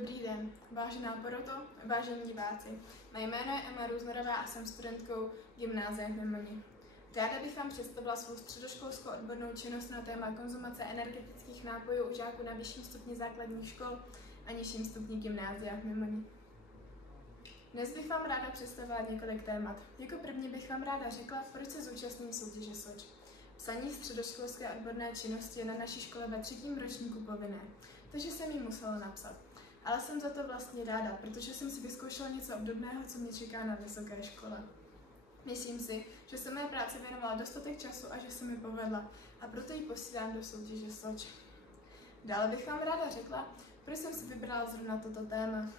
Dobrý den, vážená poroto, vážení diváci. Mé jméno je Emma Různorová a jsem studentkou gymnázia v Mimoni. Ráda bych vám představila svou středoškolskou odbornou činnost na téma konzumace energetických nápojů u žáků na vyšším stupni základních škol a nižším stupni gymnázia v Mimoni. Dnes bych vám ráda představila několik témat. Jako první bych vám ráda řekla, proč se zúčastním soutěže SOČ. Psaní středoškolské odborné činnosti je na naší škole ve 3. ročníku povinné, takže jsem ji musela napsat. Ale jsem za to vlastně ráda, protože jsem si vyzkoušela něco obdobného, co mě čeká na vysoké škole. Myslím si, že jsem mé práci věnovala dostatek času a že se mi povedla, a proto ji posílám do soutěže SOČ. Dále bych vám ráda řekla, proč jsem si vybrala zrovna toto téma.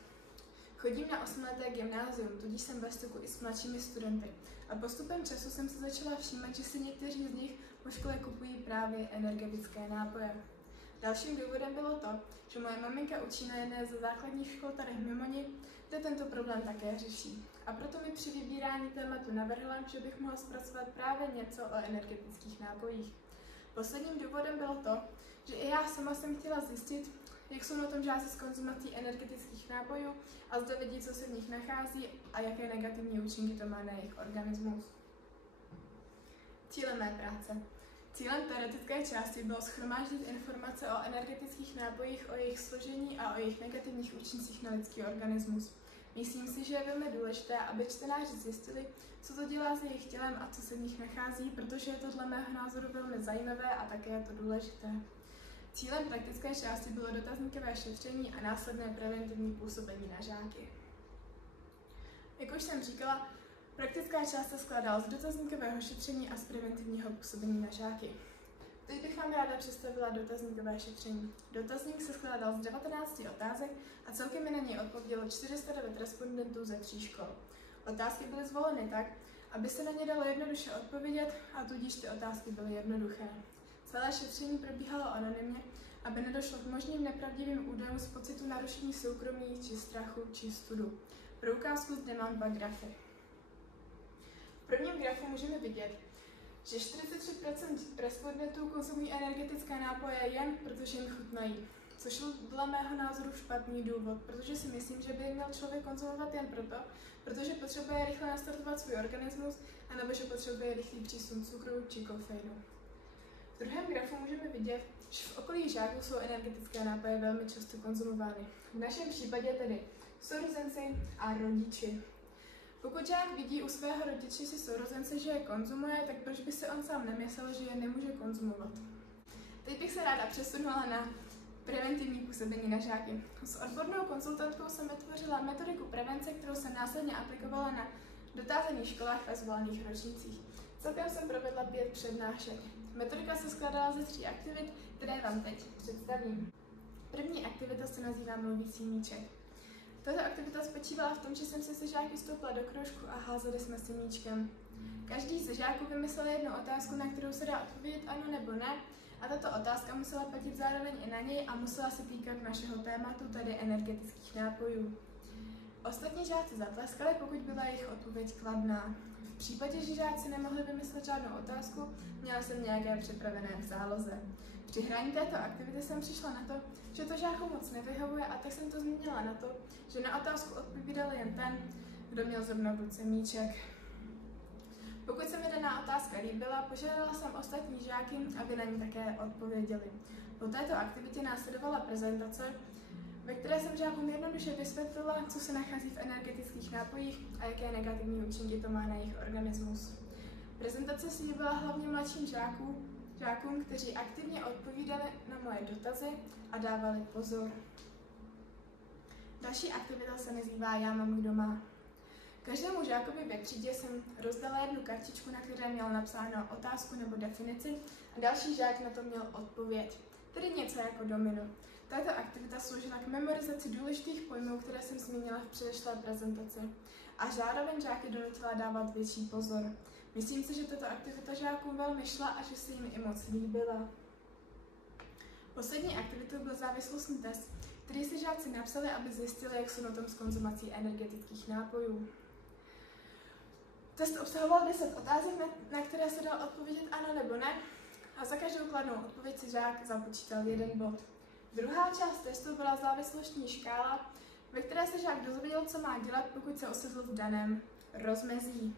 Chodím na 8leté gymnázium, tudíž jsem ve styku i s mladšími studenty a postupem času jsem se začala všímat, že si někteří z nich po škole kupují právě energetické nápoje. Dalším důvodem bylo to, že moje maminka učí na jedné ze základních škol tady v Mimoni, kde tento problém také řeší. A proto mi při vybírání tématu navrhla, že bych mohla zpracovat právě něco o energetických nápojích. Posledním důvodem bylo to, že i já sama jsem chtěla zjistit, jak jsou na tom žáci s konzumací energetických nápojů a zda vědí, co se v nich nachází a jaké negativní účinky to má na jejich organismus. Cílem mé práce. Cílem teoretické části bylo shromáždit informace o energetických nápojích, o jejich složení a o jejich negativních účincích na lidský organismus. Myslím si, že je velmi důležité, aby čtenáři zjistili, co to dělá s jejich tělem a co se v nich nachází, protože je to dle mého názoru velmi zajímavé a také je to důležité. Cílem praktické části bylo dotazníkové šetření a následné preventivní působení na žáky. Jak už jsem říkala, praktická část se skládala z dotazníkového šetření a z preventivního působení na žáky. Teď bych vám ráda představila dotazníkové šetření. Dotazník se skládal z 19 otázek a celkem mi na něj odpovědělo 409 respondentů ze 3 škol. Otázky byly zvoleny tak, aby se na ně dalo jednoduše odpovědět a tudíž ty otázky byly jednoduché. Celé šetření probíhalo anonymně, aby nedošlo k možným nepravdivým údajům z pocitu narušení soukromí, či strachu, či studu. Pro ukázku zde mám 2 grafy. V prvním grafu můžeme vidět, že 43% respondentů konzumují energetické nápoje jen protože jim chutnají, což je dle mého názoru špatný důvod, protože si myslím, že by měl člověk konzumovat jen proto, protože potřebuje rychle nastartovat svůj organismus, anebo že potřebuje rychlý přísun cukru či kofeinu. V druhém grafu můžeme vidět, že v okolí žáků jsou energetické nápoje velmi často konzumovány. V našem případě tedy sourozenci a rodiči. Pokud žák vidí u svého rodiče či sourozence, že je konzumuje, tak proč by se on sám nemyslel, že je nemůže konzumovat? Teď bych se ráda přesunula na preventivní působení na žáky. S odbornou konzultantkou jsem vytvořila metodiku prevence, kterou jsem následně aplikovala na dotázaných školách a zvolených ročnících. Celkem jsem provedla 5 přednášek. Metodika se skládala ze 3 aktivit, které vám teď představím. První aktivita se nazývá mluvící míček. Tato aktivita spočívala v tom, že jsem si se žáky stoupla do kroužku a házeli jsme si míčkem. Každý ze žáků vymyslel jednu otázku, na kterou se dá odpovědět ano nebo ne, a tato otázka musela platit zároveň i na něj a musela se týkat našeho tématu, tedy energetických nápojů. Ostatní žáci zatleskali, pokud byla jejich odpověď kladná. V případě, že žáci nemohli vymyslet žádnou otázku, měla jsem nějaké připravené v záloze. Při hraní této aktivity jsem přišla na to, že to žákům moc nevyhovuje, a tak jsem to změnila na to, že na otázku odpovídal jen ten, kdo měl zrovna v ruce míček. Pokud se mi daná otázka líbila, požádala jsem ostatní žáky, aby na ní také odpověděli. Po této aktivitě následovala prezentace, ve které jsem žákům jednoduše vysvětlila, co se nachází v energetických nápojích a jaké negativní účinky to má na jejich organismus. Prezentace se líbila hlavně mladším žákům, kteří aktivně odpovídali na moje dotazy a dávali pozor. Další aktivita se nazývá Já mám, kdo má. Každému žákovi ve třídě jsem rozdala jednu kartičku, na které měl napsáno otázku nebo definici, a další žák na to měl odpověď, tedy něco jako domino. Tato aktivita sloužila k memorizaci důležitých pojmů, které jsem zmínila v předešlé prezentaci, a zároveň žáky donutila dávat větší pozor. Myslím si, že tato aktivita žákům velmi šla a že se jim i moc líbila. Poslední aktivitou byl závislostní test, který si žáci napsali, aby zjistili, jak jsou na tom s konzumací energetických nápojů. Test obsahoval 10 otázek, na které se dal odpovědět ano nebo ne, a za každou kladnou odpověď si žák započítal 1 bod. Druhá část testu byla závislostní škála, ve které se žák dozvěděl, co má dělat, pokud se ocitl v daném rozmezí.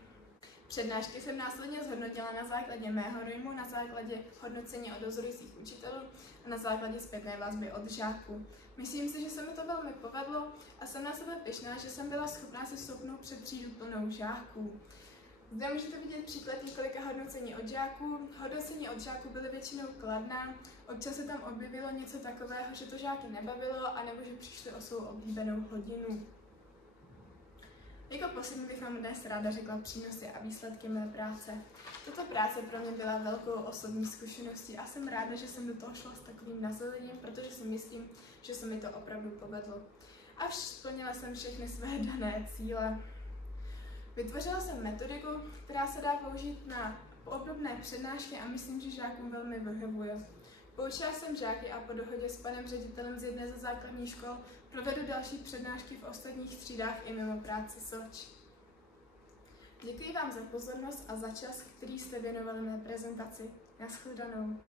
Přednášky jsem následně zhodnotila na základě mého dojmu, na základě hodnocení od dozorujících učitelů a na základě zpětné vazby od žáků. Myslím si, že se mi to velmi povedlo a jsem na sebe pyšná, že jsem byla schopná se stoupnout před třídu plnou žáků. Zde můžete vidět příklad několika hodnocení od žáků. Hodnocení od žáků byly většinou kladná, občas se tam objevilo něco takového, že to žáky nebavilo, anebo že přišli o svou oblíbenou hodinu. Jako poslední bych vám dnes ráda řekla přínosy a výsledky mé práce. Tato práce pro mě byla velkou osobní zkušeností a jsem ráda, že jsem do toho šla s takovým nasazením, protože si myslím, že se mi to opravdu povedlo. A splnila jsem všechny své dané cíle. Vytvořila jsem metodiku, která se dá použít na obdobné přednášky a myslím, že žákům velmi vyhovuje. Poučila jsem žáky a po dohodě s panem ředitelem z jedné ze základních škol provedu další přednášky v ostatních třídách i mimo práci SOČ. Děkuji vám za pozornost a za čas, který jste věnovali mé prezentaci. Naschledanou.